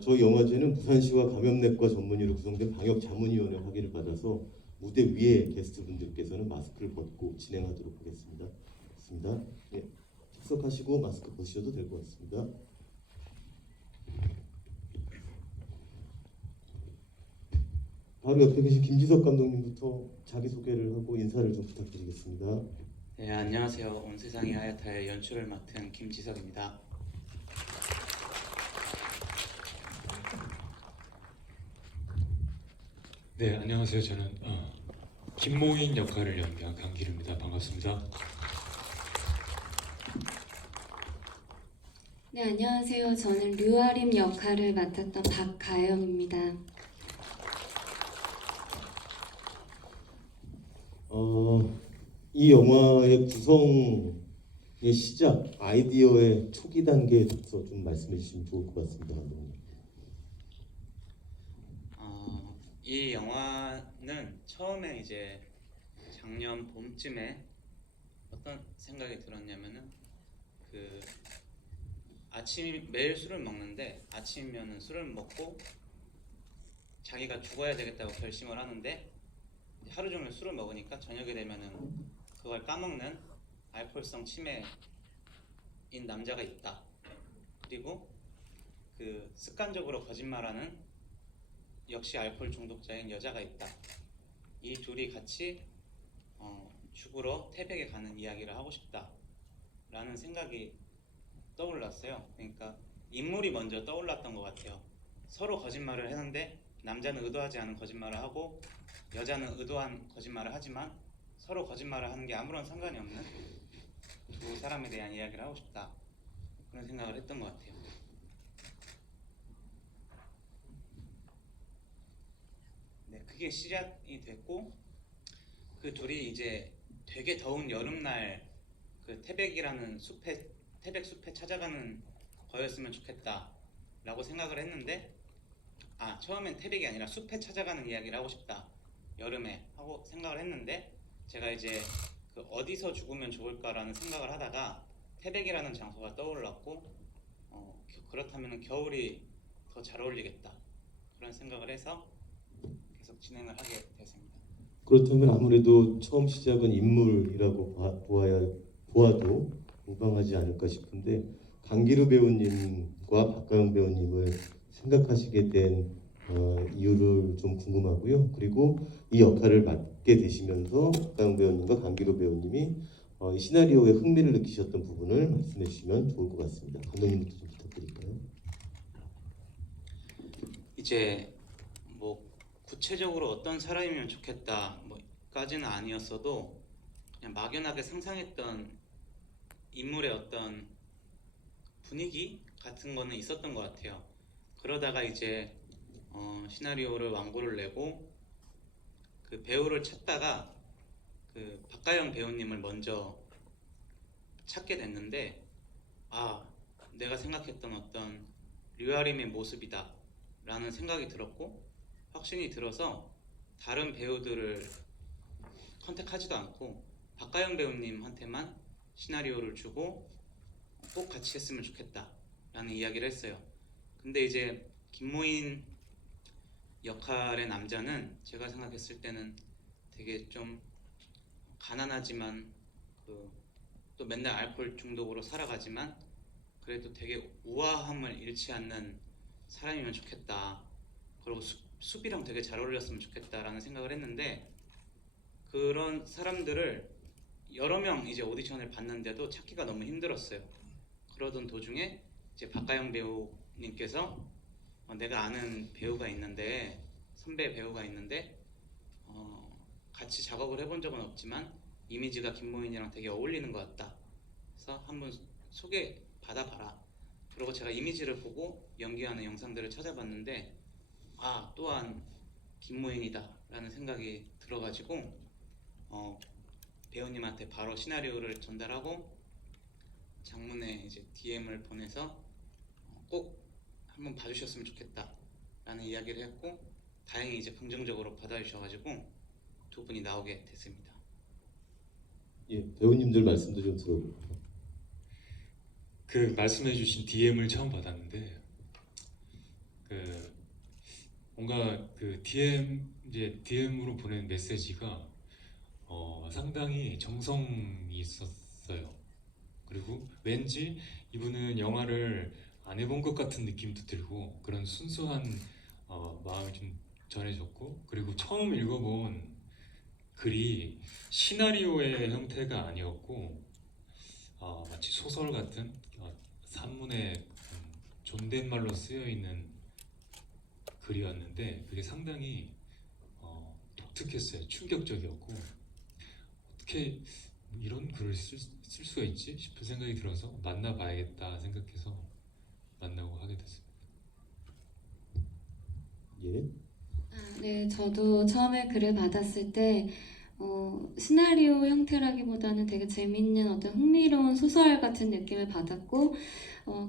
저희 영화제는 부산시와 감염내과 전문의로 구성된 방역자문위원회 확인을 받아서 무대 위에 게스트분들께서는 마스크를 벗고 진행하도록 하겠습니다. 좋습니다. 예, 착석하시고 마스크 벗으셔도 될 것 같습니다. 바로 옆에 계신 김지석 감독님부터 자기소개를 하고 인사를 좀 부탁드리겠습니다. 네, 안녕하세요. 온 세상이 하얗다의 연출을 맡은 김지석입니다. 네, 안녕하세요. 저는 김모인 역할을 연기한 강기루입니다. 반갑습니다. 네, 안녕하세요. 저는 류아림 역할을 맡았던 박가영입니다. 이 영화의 구성의 시작, 아이디어의 초기 단계에 대해서 좀 말씀해 주시면 좋을 것 같습니다, 감독님. 이 영화는 처음에 이제 작년 봄쯤에 어떤 생각이 들었냐면은 아침 매일 술을 먹는데 아침이면은 술을 먹고 자기가 죽어야 되겠다고 결심을 하는데 하루 종일 술을 먹으니까 저녁에 되면은 그걸 까먹는 알코올성 치매인 남자가 있다. 그리고 습관적으로 거짓말하는 역시 알코올 중독자인 여자가 있다. 이 둘이 같이 죽으러 태백에 가는 이야기를 하고 싶다라는 생각이 떠올랐어요. 그러니까 인물이 먼저 떠올랐던 것 같아요. 서로 거짓말을 했는데 남자는 의도하지 않은 거짓말을 하고 여자는 의도한 거짓말을 하지만 서로 거짓말을 하는 게 아무런 상관이 없는 두 사람에 대한 이야기를 하고 싶다. 그런 생각을 했던 것 같아요. 네, 그게 시작이 됐고 그 둘이 이제 되게 더운 여름날 태백이라는 태백 숲에 찾아가는 거였으면 좋겠다라고 생각을 했는데 처음엔 태백이 아니라 숲에 찾아가는 이야기를 하고 싶다. 여름에 하고 생각을 했는데 제가 이제 어디서 죽으면 좋을까라는 생각을 하다가 태백이라는 장소가 떠올랐고 그렇다면 겨울이 더 잘 어울리겠다. 그런 생각을 해서 계속 진행을 하게 됐습니다. 그렇다면 아무래도 처음 시작은 인물이라고 보아도 무방하지 않을까 싶은데 강기루 배우님과 박가영 배우님을 생각하시게 된 이유를 좀 궁금하고요. 그리고 이 역할을 맡게 되시면서 박가영 배우님과 강기루 배우님이 이 시나리오에 흥미를 느끼셨던 부분을 말씀해 주시면 좋을 것 같습니다. 감독님부터 좀 부탁드릴까요? 이제 뭐 구체적으로 어떤 사람이면 좋겠다 뭐까지는 아니었어도 그냥 막연하게 상상했던 인물의 어떤 분위기 같은 거는 있었던 것 같아요. 그러다가 이제 시나리오를 완고를 내고 그 배우를 찾다가 박가영 배우님을 먼저 찾게 됐는데 내가 생각했던 어떤 류아림의 모습이다 라는 생각이 들었고 확신이 들어서 다른 배우들을 컨택하지도 않고 박가영 배우님한테만 시나리오를 주고 꼭 같이 했으면 좋겠다 라는 이야기를 했어요. 근데 이제 김모인 역할의 남자는 제가 생각했을 때는 되게 좀 가난하지만 또 맨날 알코올 중독으로 살아가지만 그래도 되게 우아함을 잃지 않는 사람이면 좋겠다. 그리고 숲이랑 되게 잘 어울렸으면 좋겠다라는 생각을 했는데 그런 사람들을 여러 명 이제 오디션을 봤는데도 찾기가 너무 힘들었어요. 그러던 도중에 이제 박가영 배우님께서 내가 아는 배우가 있는데 선배 배우가 있는데 같이 작업을 해본 적은 없지만 이미지가 김모인이랑 되게 어울리는 것 같다. 그래서 한번 소개 받아봐라. 그리고 제가 이미지를 보고 연기하는 영상들을 찾아봤는데 또한 김모인이다 라는 생각이 들어가지고 배우님한테 바로 시나리오를 전달하고 장문에 이제 DM을 보내서 꼭 한번 봐주셨으면 좋겠다 라는 이야기를 했고 다행히 이제 긍정적으로 받아주셔가지고 두 분이 나오게 됐습니다. 예, 배우님들 말씀도 좀 들어볼게요. 말씀해주신 DM을 처음 받았는데 뭔가 그 DM으로 보낸 메시지가 상당히 정성이 있었어요. 그리고 왠지 이분은 영화를 안 해본 것 같은 느낌도 들고 그런 순수한 마음이 좀 전해졌고, 그리고 처음 읽어본 글이 시나리오의 형태가 아니었고 마치 소설 같은 산문에 존댓말로 쓰여 있는 글이었는데 그게 상당히 독특했어요. 충격적이었고 어떻게 이런 글을 쓸 수가 있지 싶은 생각이 들어서 만나봐야겠다 생각해서 만나고 하게 됐습니다. 예. 네, 저도 처음에 글을 받았을 때 시나리오 형태라기보다는 되게 재밌는 어떤 흥미로운 소설 같은 느낌을 받았고,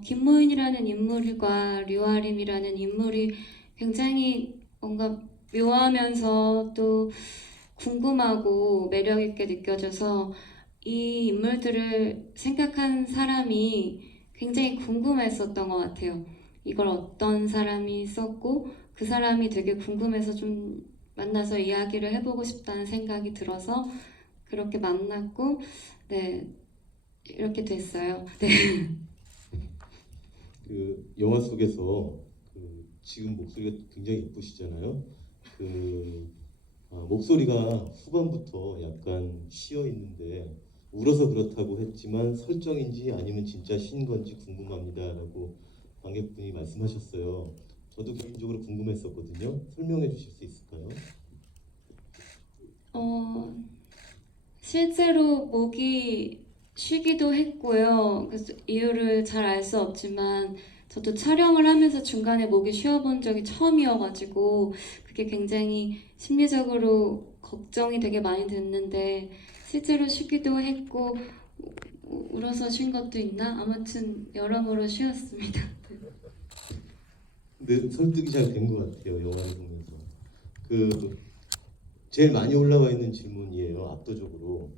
김모인이라는 인물과 류아림이라는 인물이 굉장히 뭔가 묘하면서 또 궁금하고 매력 있게 느껴져서 이 인물들을 생각한 사람이 굉장히 궁금했었던 것 같아요. 이걸 어떤 사람이 썼고 그 사람이 되게 궁금해서 좀 만나서 이야기를 해보고 싶다는 생각이 들어서 그렇게 만났고, 네, 이렇게 됐어요. 네. 그 영화 속에서 그 지금 목소리가 굉장히 예쁘시잖아요. 목소리가 후반부터 약간 쉬어 있는데 울어서 그렇다고 했지만 설정인지 아니면 진짜 쉰 건지 궁금합니다라고 관객분이 말씀하셨어요. 저도 개인적으로 궁금했었거든요. 설명해 주실 수 있을까요? 실제로 목이 쉬기도 했고요. 그래서 이유를 잘 알 수 없지만 저도 촬영을 하면서 중간에 목이 쉬어본 적이 처음이어가지고 그게 굉장히 심리적으로 걱정이 되게 많이 됐는데 실제로 쉬기도 했고 울어서 쉰 것도 있나? 아무튼 여러모로 쉬었습니다. 근데 설득이 잘 된 것 같아요. 영화를 보면서. 제일 많이 올라와 있는 질문이에요. 압도적으로.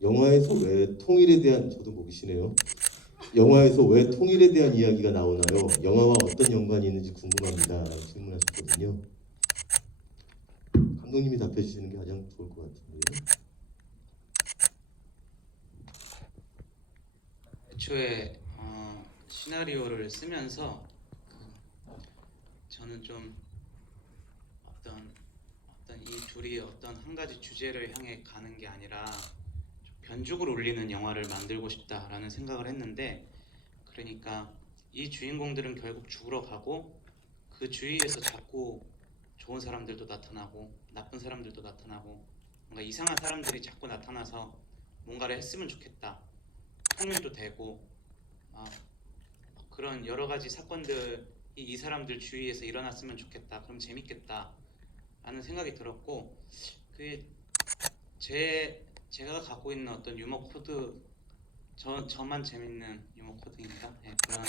영화에서 왜 통일에 대한, 저도 보기 싫네요. 영화에서 왜 통일에 대한 이야기가 나오나요? 영화와 어떤 연관이 있는지 궁금합니다. 라고 질문하셨거든요. 감독님이 답해 주시는 게 가장 좋을 것 같은데요. 애초에 시나리오를 쓰면서 저는 좀 어떤 이 둘이 어떤 한 가지 주제를 향해 가는 게 아니라 좀 변죽을 울리는 영화를 만들고 싶다라는 생각을 했는데, 그러니까 이 주인공들은 결국 죽으러 가고 그 주위에서 자꾸 좋은 사람들도 나타나고 나쁜 사람들도 나타나고 뭔가 이상한 사람들이 자꾸 나타나서 뭔가를 했으면 좋겠다, 통일도 되고 그런 여러 가지 사건들이 이 사람들 주위에서 일어났으면 좋겠다, 그럼 재밌겠다 라는 생각이 들었고, 그게 제가 갖고 있는 어떤 유머 코드, 저만 재밌는 유머 코드인가? 네, 그런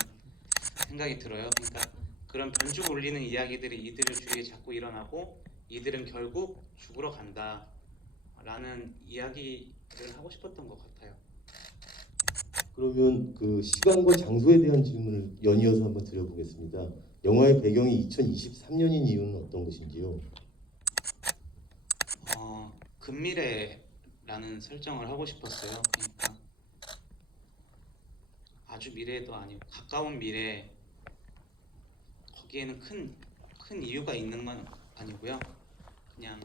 생각이 들어요. 그러니까 그런 변죽 울리는 이야기들이 이들 주위에 자꾸 일어나고 이들은 결국 죽으러 간다 라는 이야기를 하고 싶었던 것 같아요. 그러면 그 시간과 장소에 대한 질문을 연이어서 한번 드려보겠습니다. 영화의 배경이 2023년인 이유는 어떤 것인지요? 근미래라는 설정을 하고 싶었어요. 그러니까 아주 미래도 아니고 가까운 미래, 거기에는 큰 이유가 있는 건 아니고요. 그냥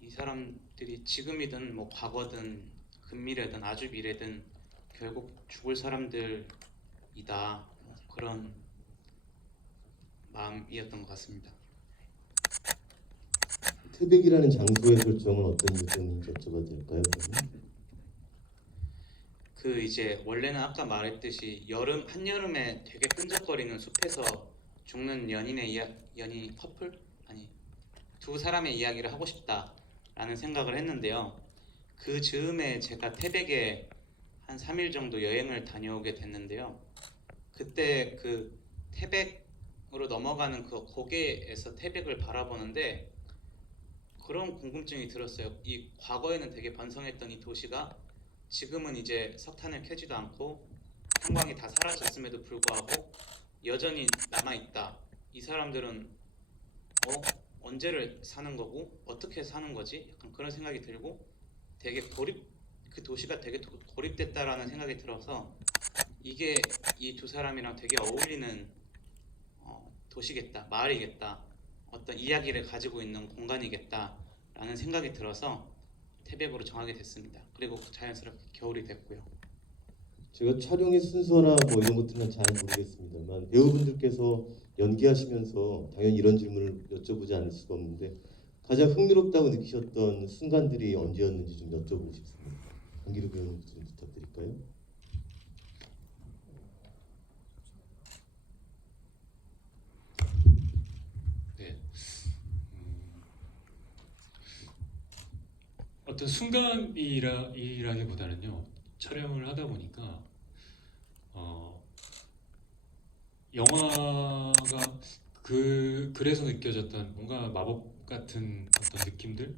이 사람들이 지금이든 뭐 과거든 근미래든 아주 미래든 결국 죽을 사람들이다, 그런 마음이었던 것 같습니다. 태백이라는 장소의 설정은 어떤 이유 때문인지 여쭤봐도 될까요? 그러면? 그 이제 원래는 아까 말했듯이 한여름에 되게 끈적거리는 숲에서 죽는 연인 커플? 아니, 두 사람의 이야기를 하고 싶다라는 생각을 했는데요. 그 즈음에 제가 태백에 한 3일 정도 여행을 다녀오게 됐는데요. 그때 그 태백으로 넘어가는 그 고개에서 태백을 바라보는데 그런 궁금증이 들었어요. 이 과거에는 되게 번성했던 이 도시가 지금은 이제 석탄을 캐지도 않고 탄광이 다 사라졌음에도 불구하고 여전히 남아있다. 이 사람들은 언제를 사는 거고 어떻게 사는 거지? 약간 그런 생각이 들고 되게 그 도시가 되게 고립됐다라는 생각이 들어서 이게 이 두 사람이랑 되게 어울리는 도시겠다, 마을이겠다, 어떤 이야기를 가지고 있는 공간이겠다라는 생각이 들어서 태백으로 정하게 됐습니다. 그리고 자연스럽게 겨울이 됐고요. 제가 촬영의 순서나 뭐 이런 것들은 잘 모르겠습니다만 배우분들께서 연기하시면서 당연히 이런 질문을 여쭤보지 않을 수가 없는데 가장 흥미롭다고 느끼셨던 순간들이 언제였는지 좀 여쭤보고 싶습니다. 강기루 배우님 좀 부탁드릴까요? 네. 어떤 순간이라기보다는요, 촬영을 하다 보니까 영화가 그래서 느껴졌던 뭔가 마법 같은 어떤 느낌들,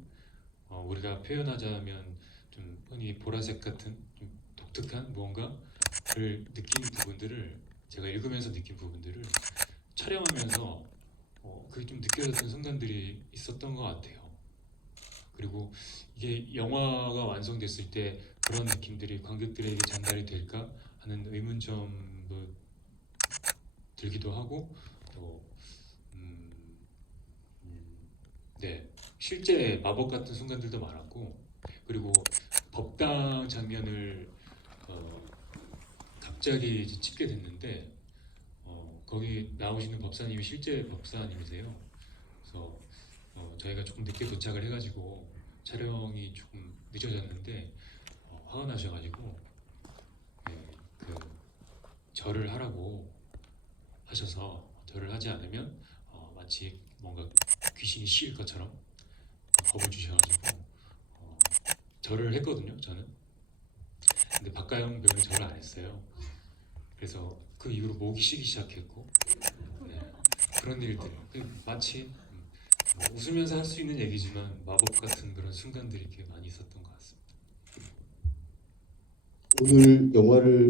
우리가 표현하자면 좀 흔히 보라색 같은 좀 독특한 무언가를 느낀 부분들을, 제가 읽으면서 느낀 부분들을 촬영하면서 그게 좀 느껴졌던 순간들이 있었던 것 같아요. 그리고 이게 영화가 완성됐을 때 그런 느낌들이 관객들에게 전달이 될까 하는 의문점도 들기도 하고, 또 네, 실제 마법 같은 순간들도 많았고, 그리고 법당 장면을 갑자기 이제 찍게 됐는데 거기 나오시는 법사님이 실제 법사님이세요. 그래서 저희가 조금 늦게 도착을 해가지고 촬영이 조금 늦어졌는데 화가 나셔가지고 그 절을 하라고 하셔서, 절을 하지 않으면 마치 뭔가 귀신이 씌일 것처럼 겁을 주셔가지고 절을 했거든요, 저는. 근데 박가영 배우는 절을 안 했어요. 그래서 그 이후로 목이 쉬기 시작했고, 네, 그런 일들, 마치 뭐 웃으면서 할 수 있는 얘기지만 마법 같은 그런 순간들이 꽤 많이 있었던 것 같습니다. 오늘 영화를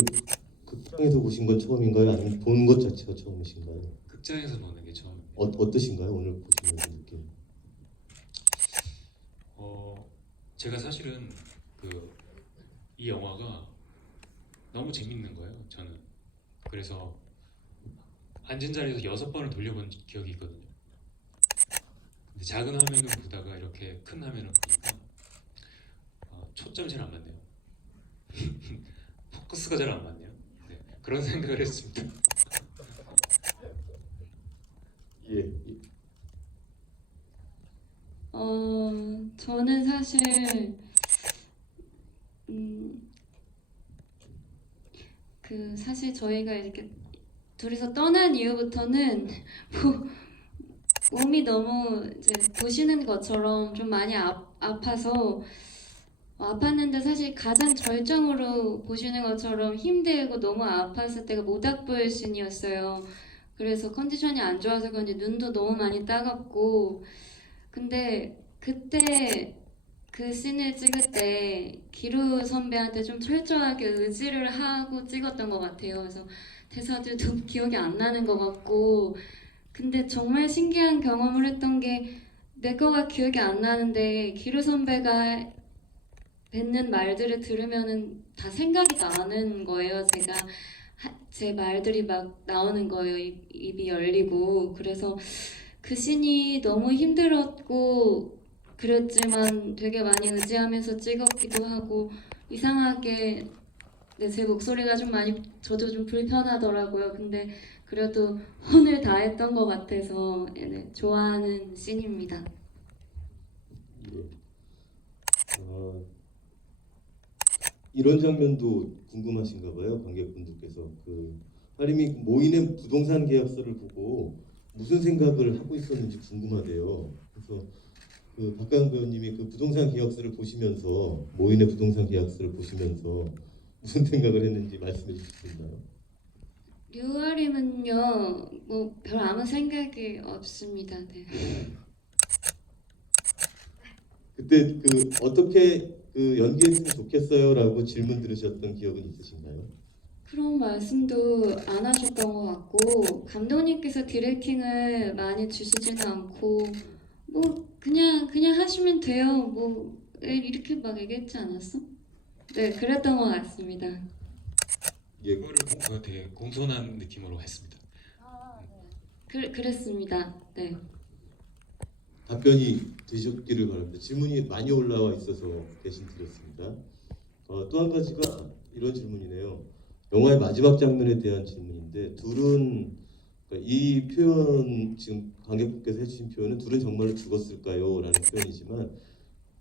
극장에서 보신 건 처음인가요? 아니면 보는 것 자체가 처음이신가요? 극장에서 보는 게 처음입니다. 어떠신가요? 오늘 보시면서 느낌? 제가 사실은 이 영화가 너무 재밌는 거예요, 저는. 그래서 앉은 자리에서 6번을 돌려본 기억이 있거든요. 근데 작은 화면을 보다가 이렇게 큰 화면을 보니까 초점이 잘 안 맞네요. 포커스가 잘 안 맞네요. 네, 그런 생각을 했습니다. 예. 저는 사실 사실 저희가 이렇게 둘이서 떠난 이후부터는 몸이 너무 이제 보시는 것처럼 좀 많이 아파서 아팠는데, 사실 가장 절정으로 보시는 것처럼 힘들고 너무 아팠을 때가 모닥불 씬이었어요. 그래서 컨디션이 안 좋아서 그런지 눈도 너무 많이 따갑고, 근데 그때 그 씬을 찍을 때 기루 선배한테 좀 철저하게 의지를 하고 찍었던 것 같아요. 그래서 대사들도 기억이 안 나는 것 같고, 근데 정말 신기한 경험을 했던 게, 내 거가 기억이 안 나는데 기루 선배가 뱉는 말들을 들으면은 다 생각이 나는 거예요. 제 말들이 막 나오는 거예요. 입이 열리고. 그래서 그 씬이 너무 힘들었고 그랬지만 되게 많이 의지하면서 찍었기도 하고, 이상하게 제 목소리가 좀 많이 저도 좀 불편하더라고요. 근데 그래도 혼을 다했던 것 같아서 좋아하는 씬입니다. 예. 이런 장면도 궁금하신가 봐요, 관객분들께서. 하림이 모인의 부동산 계약서를 보고 무슨 생각을 하고 있었는지 궁금하대요. 그래서 박가영 배우님이 그 부동산 계약서를 보시면서, 모인의 부동산 계약서를 보시면서 무슨 생각을 했는지 말씀해 주실 수 있나요? 류아림은요, 뭐 별 아무 생각이 없습니다. 네. 그때 어떻게 연기했으면 좋겠어요라고 질문 들으셨던 기억은 있으신가요? 그런 말씀도 안 하셨던 것 같고 감독님께서 디렉팅을 많이 주시지는 않고 뭐 그냥 하시면 돼요. 뭐 이렇게 막 얘기했지 않았어? 네, 그랬던 것 같습니다. 예, 그거를 되게 공손한 느낌으로 했습니다. 그랬습니다. 네. 답변이 되셨기를 바랍니다. 질문이 많이 올라와 있어서 대신 드렸습니다. 또 한 가지가 이런 질문이네요. 영화의 마지막 장면에 대한 질문인데 둘은 그러니까 이 표현 지금 관객분께서 해주신 표현은 둘은 정말로 죽었을까요? 라는 표현이지만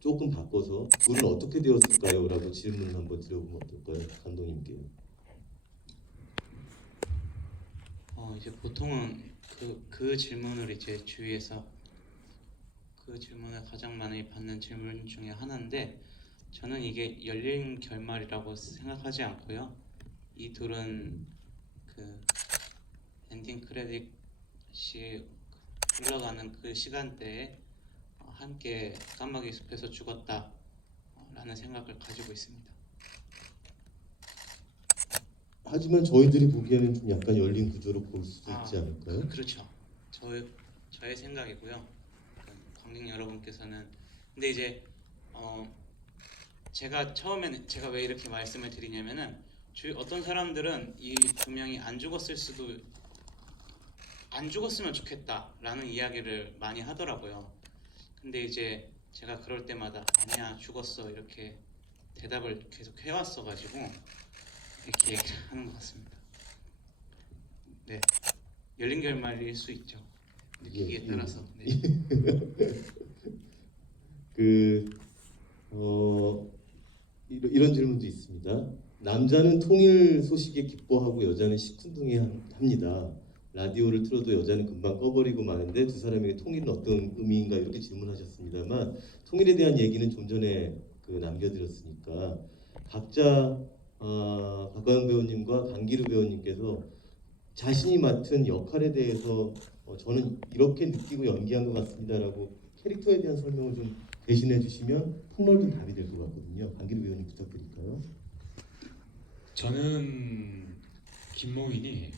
조금 바꿔서 둘은 어떻게 되었을까요? 라고 질문을 한번 드려보면 어떨까요? 감독님께요. 이제 보통은 그 질문을 이제 주위에서 그 질문을 가장 많이 받는 질문 중에 하나인데 저는 이게 열린 결말이라고 생각하지 않고요. 이 둘은 그 엔딩 크레딧이 흘러가는 그 시간대에 함께 까마귀 숲에서 죽었다라는 생각을 가지고 있습니다. 하지만 저희들이 보기에는 좀 약간 열린 구조로 볼 수도 있지 아, 않을까요? 그렇죠. 저의 생각이고요. 관객 여러분께서는 근데 이제 제가 처음에는 제가 왜 이렇게 말씀을 드리냐면은 어떤 사람들은 이 두 명이 안 죽었으면 좋겠다라는 이야기를 많이 하더라고요. 근데 이제 제가 그럴 때마다 아니야 죽었어 이렇게 대답을 계속 해왔어가지고 이렇게 얘기를 하는 것 같습니다. 네, 열린 결말일 수 있죠. 느끼기에 따라서. 네. 이런 질문도 있습니다. 남자는 통일 소식에 기뻐하고 여자는 시큰둥해합니다. 라디오를 틀어도 여자는 금방 꺼버리고 마는데 두 사람에게 통일은 어떤 의미인가 이렇게 질문하셨습니다만 통일에 대한 얘기는 좀 전에 남겨드렸으니까 각자 박가영 배우님과 강기루 배우님께서 자신이 맡은 역할에 대해서 저는 이렇게 느끼고 연기한 것 같습니다라고 캐릭터에 대한 설명을 좀 대신해 주시면 폭넓은 답이 될 것 같거든요. 강기루 배우님 부탁드릴까요? 저는 김모인이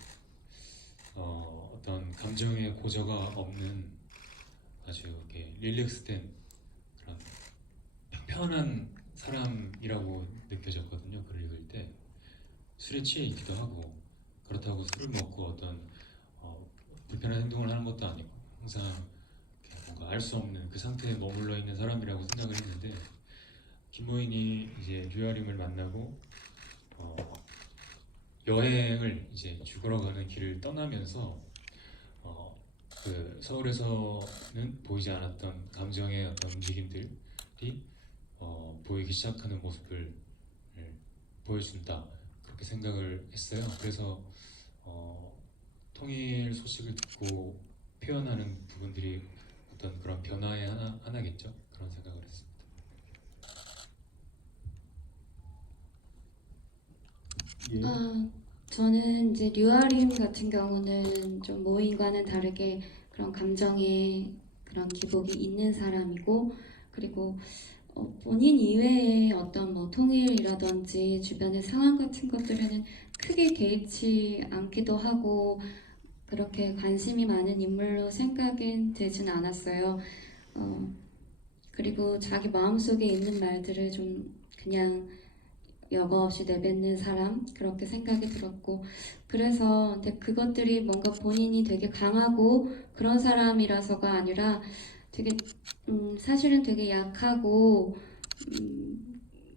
어떤 감정의 고저가 없는 아주 이렇게 릴렉스된 그런 평평한 사람이라고 느껴졌거든요. 글을 읽을 때 술에 취해 있기도 하고 그렇다고 술을 먹고 어떤 불편한 행동을 하는 것도 아니고 항상 이렇게 뭔가 알 수 없는 그 상태에 머물러 있는 사람이라고 생각을 했는데 김모인이 이제 류아림을 만나고 여행을 이제 죽으러 가는 길을 떠나면서 그 서울에서는 보이지 않았던 감정의 어떤 움직임들이 보이기 시작하는 모습을 보여준다 그렇게 생각을 했어요. 그래서 통일 소식을 듣고 표현하는 부분들이 어떤 그런 변화의 하나겠죠. 그런 생각을 했습니다. 예. 저는 이제 류아림 같은 경우는 좀 모임과는 다르게 그런 감정에 그런 기복이 있는 사람이고 그리고 본인 이외의 어떤 뭐 통일이라든지 주변의 상황 같은 것들에는 크게 개의치 않기도 하고 그렇게 관심이 많은 인물로 생각은 되진 않았어요. 그리고 자기 마음속에 있는 말들을 좀 그냥 여과 없이 내뱉는 사람 그렇게 생각이 들었고 그래서 근데 그것들이 뭔가 본인이 되게 강하고 그런 사람이라서가 아니라 되게 사실은 되게 약하고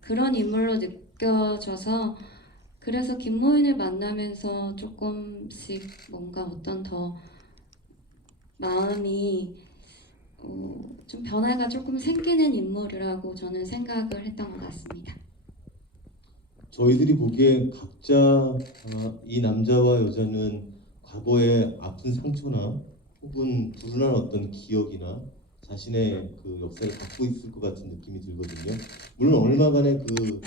그런 인물로 느껴져서 그래서 김모인을 만나면서 조금씩 뭔가 어떤 더 마음이 좀 변화가 조금 생기는 인물이라고 저는 생각을 했던 것 같습니다. 저희들이 보기에 각자 이 남자와 여자는 과거의 아픈 상처나 혹은 불운한 어떤 기억이나 자신의 그 역사를 갖고 있을 것 같은 느낌이 들거든요. 물론 얼마간의 그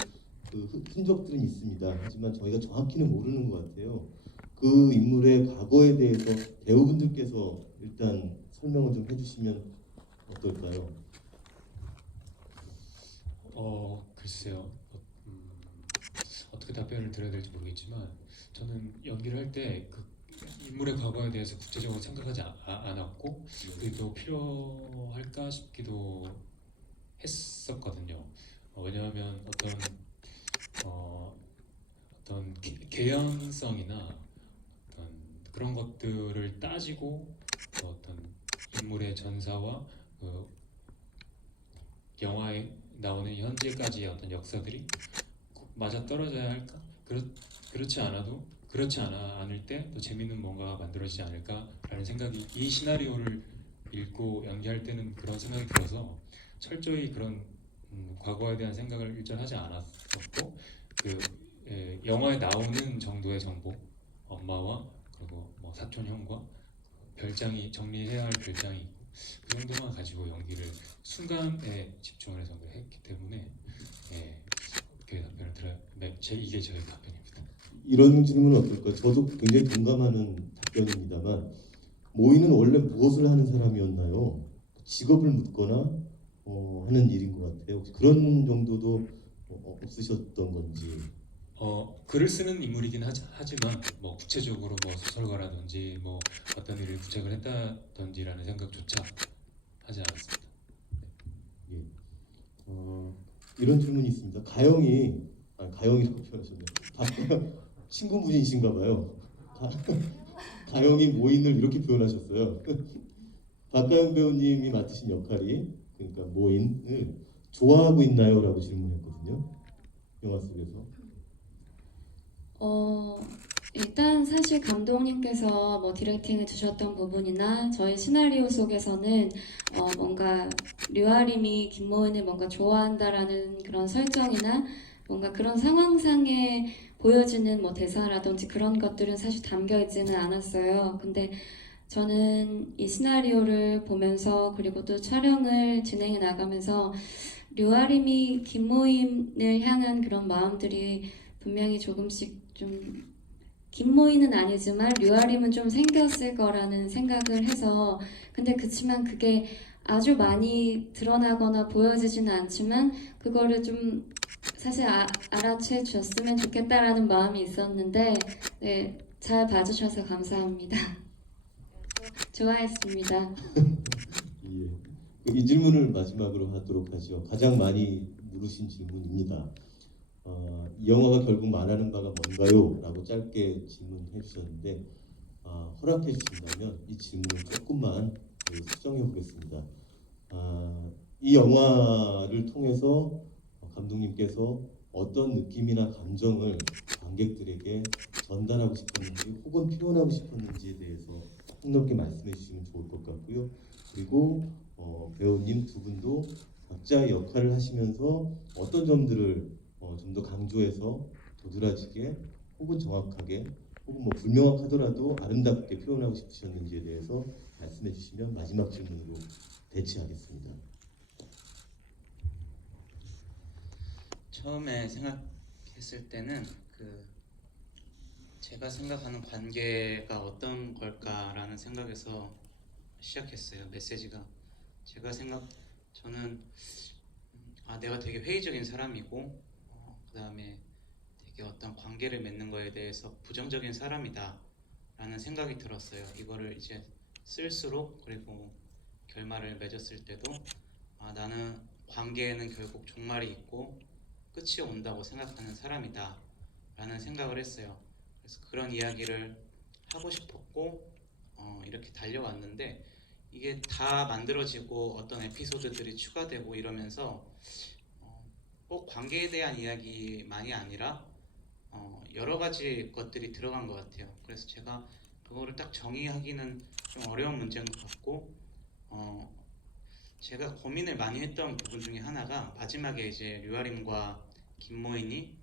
흔적들은 있습니다. 하지만 저희가 정확히는 모르는 것 같아요. 그 인물의 과거에 대해서 배우분들께서 일단 설명을 좀 해주시면 어떨까요? 글쎄요. 어떻게 답변을 드려야 될지 모르겠지만 저는 연기를 할 때 그 인물의 과거에 대해서 구체적으로 생각하지 않았고 그게 또 필요할까 싶기도 했었거든요. 왜냐하면 어떤 개연성이나 어떤 그런 것들을 따지고 또 어떤 인물의 전사와 그 영화에 나오는 현재까지의 어떤 역사들이 꼭 맞아 떨어져야 할까? 그렇지 않을 때 또 재밌는 뭔가가 만들어지지 않을까라는 생각이 이 시나리오를 읽고 연기할 때는 그런 생각이 들어서 철저히 그런 과거에 대한 생각을 일절 하지 않았었고 그 영화에 나오는 정도의 정보 엄마와 그리고 뭐 사촌 형과 별장이 정리해야 할 별장이 있고 그 정도만 가지고 연기를 순간에 집중을 해서 했기 때문에 그렇게 답변을 드려요. 네, 이게 저의 답변입니다. 이런 질문은 어떨까요? 저도 굉장히 동감하는 답변입니다만 모이는 원래 무엇을 하는 사람이었나요? 직업을 묻거나 하는 일인 것 같아요. 혹시 그런 정도도 없으셨던 건지. 글을 쓰는 인물이긴 하지만 뭐 구체적으로 뭐 소설가라든지 뭐 어떤 일을 부책을 했다든지라는 생각조차 하지 않았습니다. 예. 이런 질문이 있습니다. 가영이라고 표현하셨네요. 친구분이신가 봐요. 가영이 모인을 이렇게 표현하셨어요. 박가영 배우님이 맡으신 역할이 그러니까 모인을 좋아하고 있나요? 라고 질문했거든요. 영화 속에서. 일단 사실 감독님께서 뭐 디렉팅을 주셨던 부분이나 저희 시나리오 속에서는 뭔가 류아림이 김모은을 뭔가 좋아한다라는 그런 설정이나 뭔가 그런 상황상에 보여지는 뭐 대사라든지 그런 것들은 사실 담겨 있지는 않았어요. 근데 저는 이 시나리오를 보면서 그리고 또 촬영을 진행해 나가면서 류아림이 김모임을 향한 그런 마음들이 분명히 조금씩 좀 김모이는 아니지만 류아림은 좀 생겼을 거라는 생각을 해서 근데 그치만 그게 아주 많이 드러나거나 보여지지는 않지만 그거를 좀 사실 알아채 줬으면 좋겠다라는 마음이 있었는데 네, 잘 봐주셔서 감사합니다. 좋아했습니다. 예. 이 질문을 마지막으로 하도록 하죠. 가장 많이 물으신 질문입니다. 이 영화가 결국 말하는 바가 뭔가요? 라고 짧게 질문해 주셨는데 허락해 주신다면 이 질문을 조금만 수정해 보겠습니다. 이 영화를 통해서 감독님께서 어떤 느낌이나 감정을 관객들에게 전달하고 싶었는지 혹은 표현하고 싶었는지에 대해서 폭넓게 말씀해 주시면 좋을 것 같고요. 그리고 배우님 두 분도 각자의 역할을 하시면서 어떤 점들을 좀 더 강조해서 도드라지게 혹은 정확하게 혹은 뭐 불명확하더라도 아름답게 표현하고 싶으셨는지에 대해서 말씀해 주시면 마지막 질문으로 대체하겠습니다. 처음에 생각했을 때는 제가 생각하는 관계가 어떤 걸까라는 생각에서 시작했어요. 메시지가 저는 내가 되게 회의적인 사람이고 그 다음에 되게 어떤 관계를 맺는 거에 대해서 부정적인 사람이다 라는 생각이 들었어요. 이거를 이제 쓸수록 그리고 결말을 맺었을 때도 나는 관계에는 결국 종말이 있고 끝이 온다고 생각하는 사람이다 라는 생각을 했어요. 그래서 그런 이야기를 하고 싶었고 이렇게 달려왔는데 이게 다 만들어지고 어떤 에피소드들이 추가되고 이러면서 꼭 관계에 대한 이야기만이 아니라 여러 가지 것들이 들어간 것 같아요. 그래서 제가 그거를 딱 정의하기는 좀 어려운 문제인 것 같고 제가 고민을 많이 했던 부분 중에 하나가 마지막에 이제 류아림과 김모인이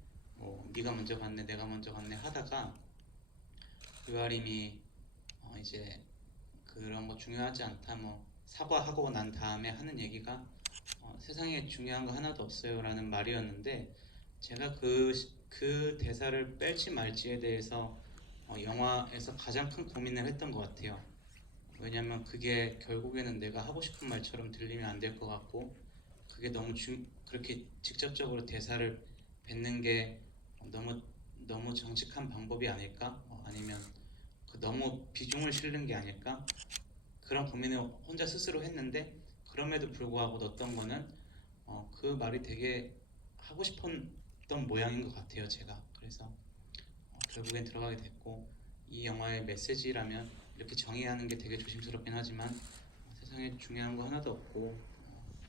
네가 먼저 갔네 내가 먼저 갔네 하다가 류아림이 이제 그런 거 중요하지 않다 뭐 사과하고 난 다음에 하는 얘기가 세상에 중요한 거 하나도 없어요 라는 말이었는데 제가 그 대사를 뺄지 말지에 대해서 영화에서 가장 큰 고민을 했던 것 같아요. 왜냐면 그게 결국에는 내가 하고 싶은 말처럼 들리면 안 될 것 같고 그게 너무 그렇게 직접적으로 대사를 뱉는 게 너무 너무 정직한 방법이 아닐까? 아니면 너무 비중을 실는 게 아닐까? 그런 고민을 혼자 스스로 했는데 그럼에도 불구하고 넣었던 거는 그 말이 되게 하고 싶었던 모양인 것 같아요, 제가. 그래서 결국엔 들어가게 됐고 이 영화의 메시지라면 이렇게 정의하는 게 되게 조심스럽긴 하지만 세상에 중요한 거 하나도 없고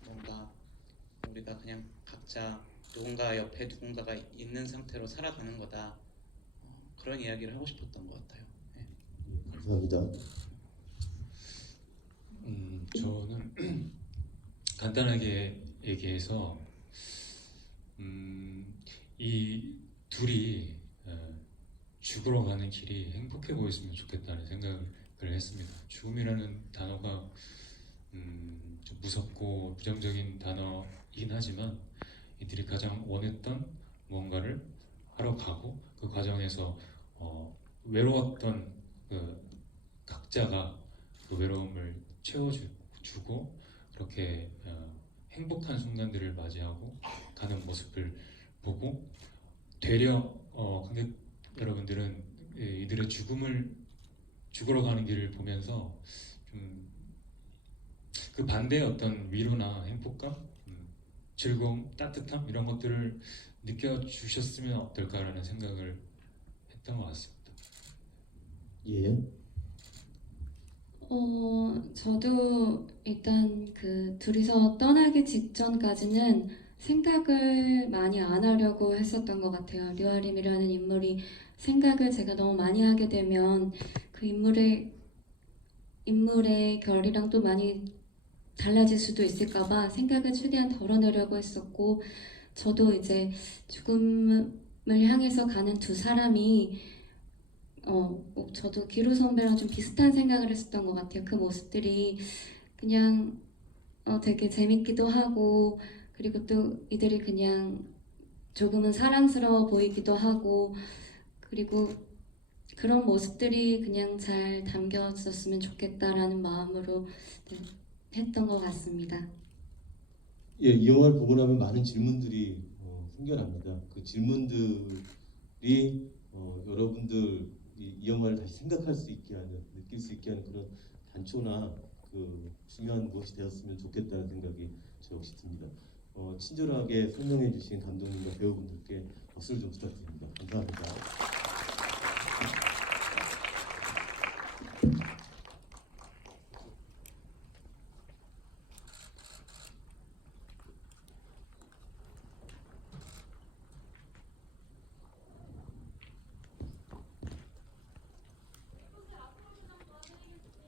뭔가 우리가 그냥 각자 누군가 옆에 누군가가 있는 상태로 살아가는 거다. 그런 이야기를 하고 싶었던 것 같아요. 네. 감사합니다. 저는 간단하게 얘기해서 이 둘이 죽으러 가는 길이 행복해 보였으면 좋겠다는 생각을 했습니다. 죽음이라는 단어가 좀 무섭고 부정적인 단어이긴 하지만 이들이 가장 원했던 무언가를 하러 가고 그 과정에서 외로웠던 그 각자가 그 외로움을 채워주고 그렇게 행복한 순간들을 맞이하고 가는 모습을 보고 되려 관객 여러분들은 이들의 죽으러 가는 길을 보면서 좀 그 반대의 어떤 위로나 행복감, 즐거움, 따뜻함 이런 것들을 느껴주셨으면 어떨까라는 생각을 했던 것 같습니다. 예. 저도 일단 그 둘이서 떠나기 직전까지는 생각을 많이 안 하려고 했었던 것 같아요. 류아림이라는 인물이 생각을 제가 너무 많이 하게 되면 그 인물의 결이랑 또 많이 달라질 수도 있을까봐 생각을 최대한 덜어내려고 했었고, 저도 이제 죽음을 향해서 가는 두 사람이 저도 기루 선배랑 좀 비슷한 생각을 했었던 것 같아요. 그 모습들이 그냥 되게 재밌기도 하고, 그리고 또 이들이 그냥 조금은 사랑스러워 보이기도 하고, 그리고 그런 모습들이 그냥 잘 담겨졌으면 좋겠다라는 마음으로 네, 했던 것 같습니다. 예, 이 영화를 보고 나면 많은 질문들이 생겨납니다. 그 질문들이 여러분들 이 영화를 다시 생각할 수 있게 하는, 느낄 수 있게 하는 그런 단초나 그 중요한 것이 되었으면 좋겠다는 생각이 저 역시 듭니다. 친절하게 설명해 주신 감독님과 배우분들께 박수를 좀 부탁드립니다. 감사합니다.